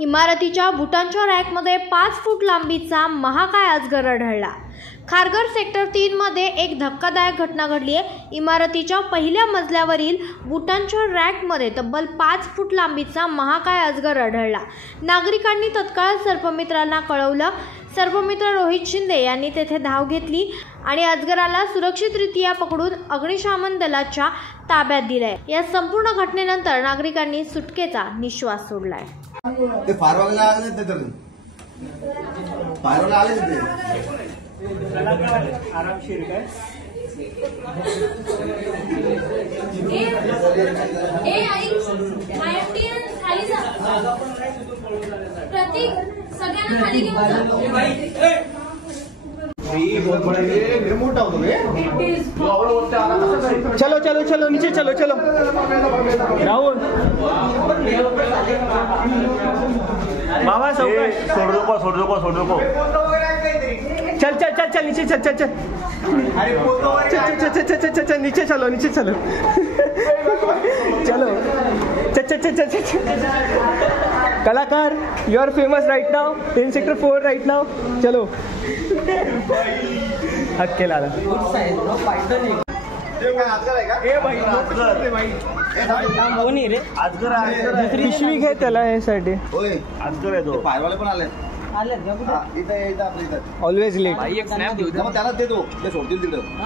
इमारतीच्या बुटांच्या रॅकमध्ये 5 फूट लांबीचा महाकाय अजगर आढळला। खारघर सेक्टर 3 मध्ये एक धक्कादायक घटना घडली आहे। इमारतीच्या पहिल्या मजल्यावरील बुटांच्या रॅकमध्ये तब्बल 5 फूट लांबीचा महाकाय अजगर आढळला। नागरिकांनी तत्काळ सर्पमित्रांना कळवलं। सर्पमित्र रोहित शिंदे यांनी तेथे धाव घेतली आणि अजगराला सुरक्षितरित्या पकडून अग्निशमन दलाच्या ताब्यात दिलंय। या संपूर्ण घटनेनंतर नागरिकांनी सुटकेचा निश्वास सोडलाय। ते फारवागला आले ते तर फारवागला आले ते आरामशीर काय ए आई माहिती खाली जा प्रतीक सगळ्यांना खाली घेऊन जा। बहुत बड़ा ये मोटा होता है। चलो चलो चलो नीचे चलो चलो राहुल बाबा छोड़ दो चल चल चल चल नीचे चल चल चल चल चल चल चल नीचे चलो चलो चल चल चल चल कलाकार you are famous right now in sector 4 right now चलो हक्के लाला कोणी रे अजगर पिशवी घे त्याला यासाठी अजगर आहे तो फायरवाले पण आले इथं आपल्या इथं ऑलवेज लेट त्याला देतो ते सोडतील तिकडं।